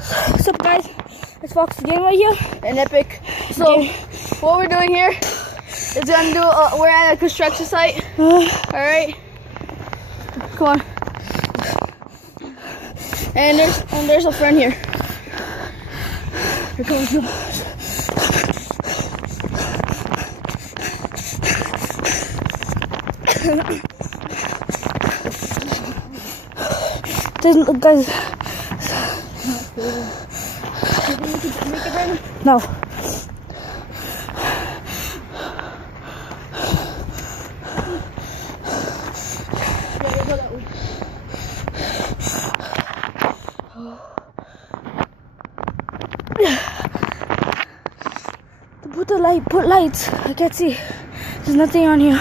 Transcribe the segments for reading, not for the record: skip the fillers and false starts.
What's up, guys? It's Fox again right here. And Epic. So, what we're doing here is gonna do. We're at a construction site. All right. Come on. And there's a friend here. Here comes you. Doesn't, guys. Make it run. No. Yeah, go that way. Put lights. I can't see. There's nothing on here.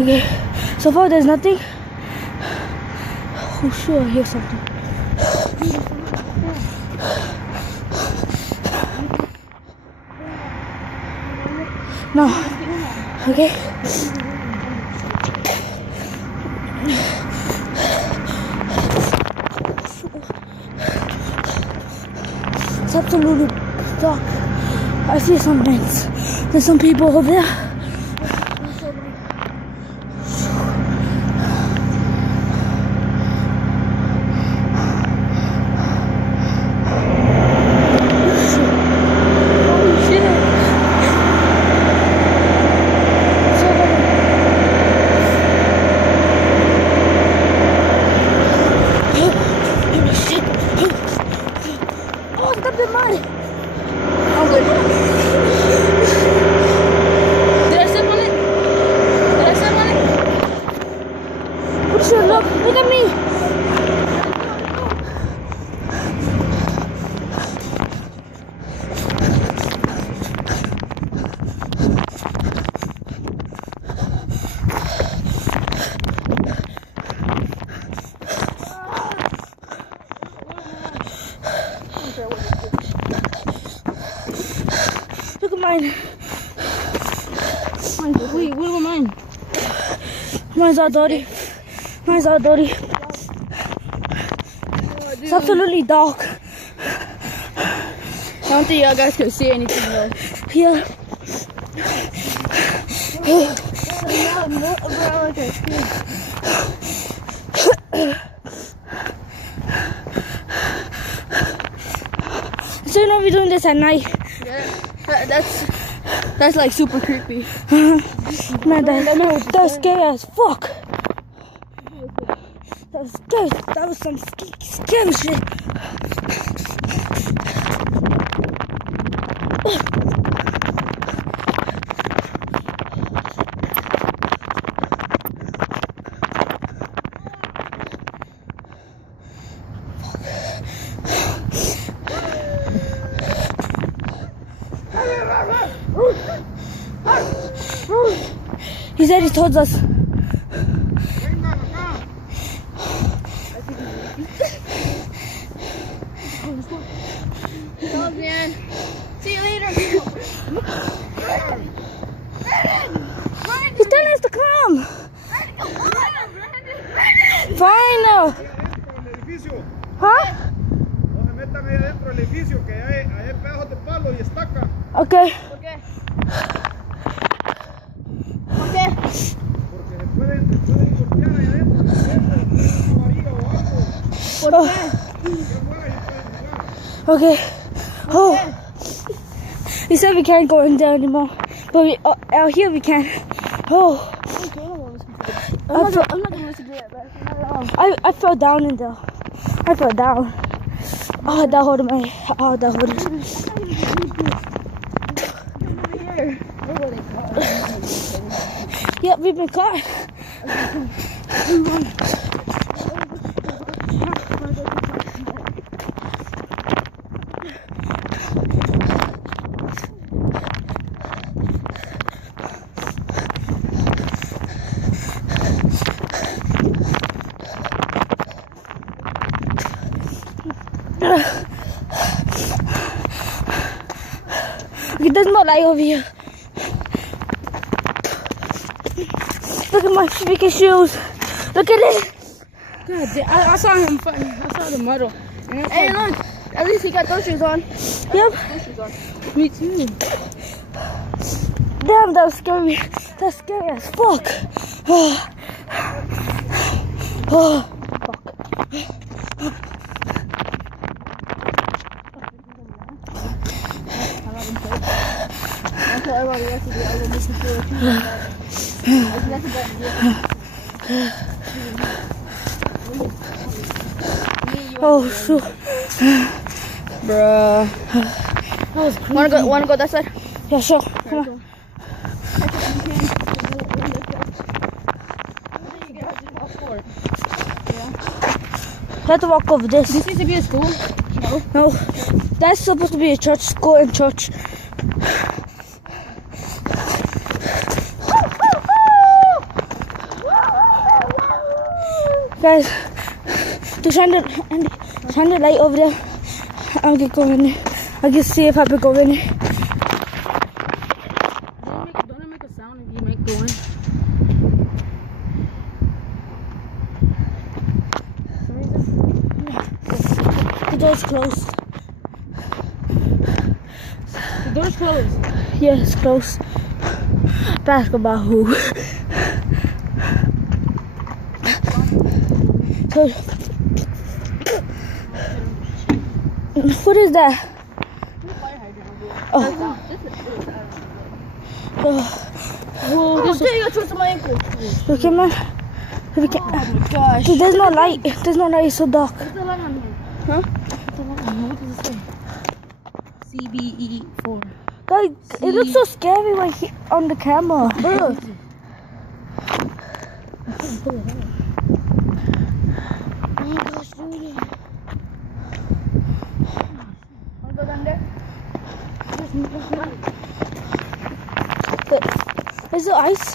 Okay. So far, there's nothing. Oh, sure, I hear something. No. Okay. It's absolutely dark. I see some lights. There's some people over there. I'm good. Did I step on it? Did I step on it? What should look? Look at me. Look at mine. Wait, what about mine? Mine's all dirty. Mine's all dirty. It's absolutely dark. I don't think y'all guys can see anything though. Yeah. So now we're doing this at night. Yeah, that's like super creepy. Man, that's scary as fuck. That was scary. That was some scary shit. He said he told us. Oh man. See you later. He's telling us to come. Fine now. Huh? No se metan ahí adentro del edificio, que hay pedazos de palo y estaca. Okay. Okay. Okay. Porque se pueden golpear ahí adentro. Una varilla o algo. Oh, Que muera y pueden jugar. okay. Oh. He said we can't go in there anymore, but we, out here we can. Oh. I'm not gonna listen to that, but not at all. I fell down in there. I fell down. Oh, that hurt me. Oh, that hurt. Yep, we've been caught. There's more light over here. Look at my freaking shoes. Look at it. God damn, I saw him fighting. I saw the muddle. Hey, look. At least he got those shoes on. Yep. Those shoes on. Me too. Damn, that was scary. That's scary as fuck. Oh, fuck. I'll tell everybody else to do it. I will make you feel it too. That's a bad idea. Oh, shoot. Bruh. Wanna go that side? Yeah, sure. Come on. You have to walk over this. This used to be a school? No, that's supposed to be a church, school and church. Guys, to shine the light over there. I'll get going in there. I'll just see if I can go in there. Don't it make a sound if you make go in? The door's closed. The door's closed. Yeah, it's closed. Basketball hoop. So, what is that? Oh. Whoa, this is a twist of my ankle. Okay, man. Oh my gosh. Dude, there's no light. There's no light. It's so dark. What's the light on here? Huh? What's the light on here? What does it say? CBE4. Guys, it looks so scary when on the camera. Ugh. Oh my gosh, dude. Wanna go down there? Is there ice?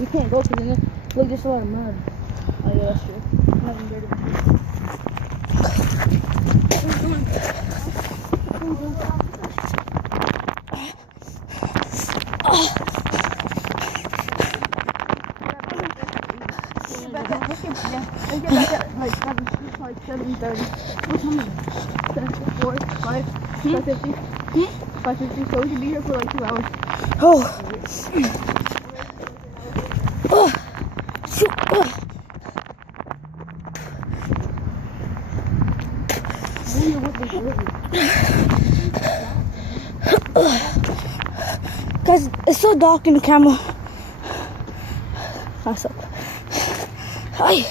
You can't go because then look, there's a lot of mud. Oh yeah, that's true. Nothing dirty. Let's get back at like 7:30. What time is it? 4, 5, 5:50. 5:50. So we should be here for like 2 hours. Oh. Oh. Shoot. Oh. Guys, it's so dark in the camera. That's up. Hi.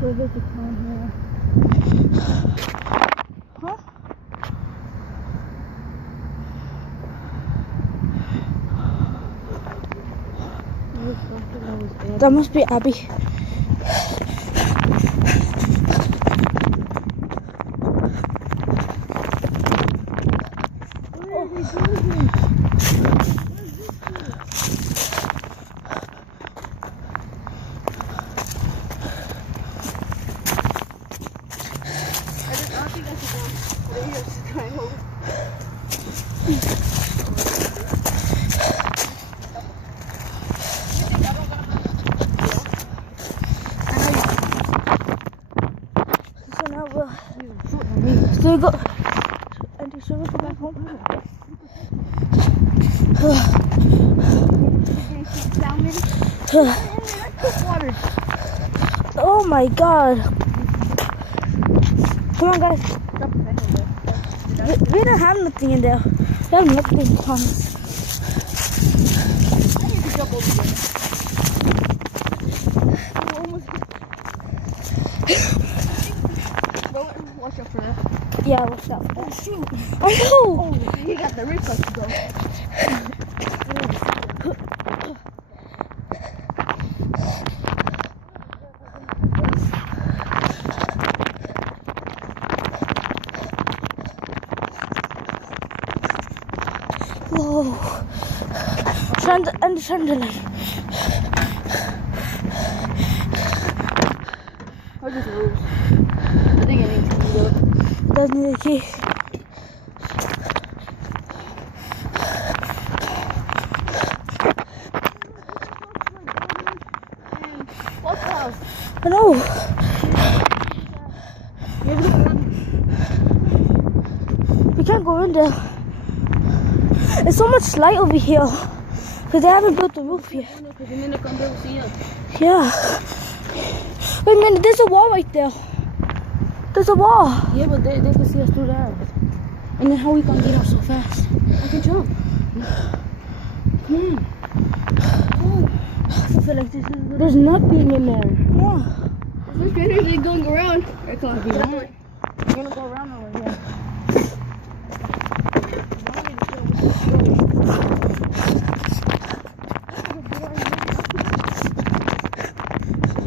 Where does it come here? Huh? That must be Abby. So now so we go. And should we go back home? Oh my god. Come on, guys. We don't have nothing in there. We have nothing on us. I need to jump over there. Watch out for that. Yeah, watch out. Oh shoot! Oh no! Oh, he got the reflex though. Whoa. and the chandelier. Or just moves. I think it needs to be up. Doesn't need a key. What's the house? I know. We can't go in there. There's so much light over here. Because they haven't built the roof yet. Yeah. Wait a minute, there's a wall right there. There's a wall. Yeah, but they can see us through there. And then how we gonna get up so fast? I can jump. Come on. I feel like this is good. There's nothing in there. Yeah. This trainer is going around. Or come on. We're gonna go around over here.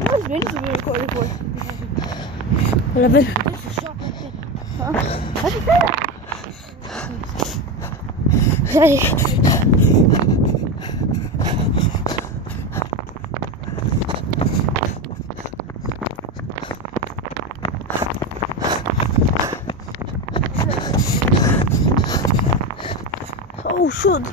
How much minutes have we recorded for? 11. There's a shop right there. Huh? How'd you say that? Hey. Oh shoot.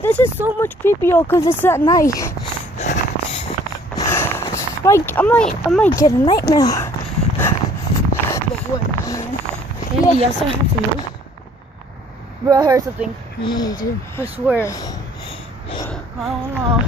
This is so much creepier because it's at night. Like I might get a nightmare. But what, man? Andy, yes, I have to move. Bro, I heard something. I know me too. I swear. I don't know.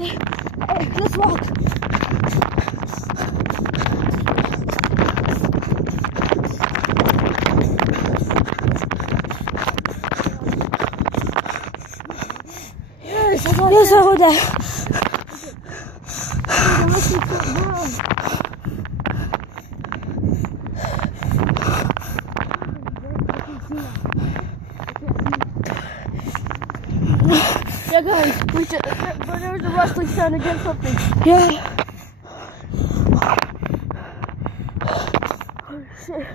Hey, let's walk. Yes, I heard that. Yeah, guys, we should. But there was a rustling sound against something. Yeah. Oh shit.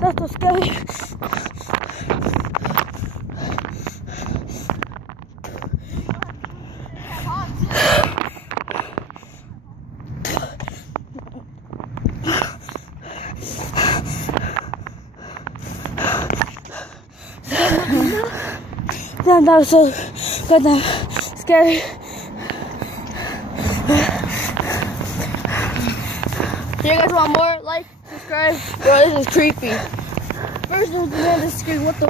That's so scary. Damn, that was so goddamn scary. Do you guys want more? Like, subscribe. Bro, this is creepy. First, there was the man that's scary. What the?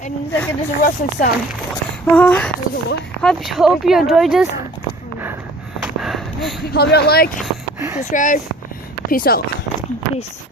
And second, there's a rustling sound. There's a what? Hope you enjoyed this. Hope you like, subscribe. Peace out. Peace.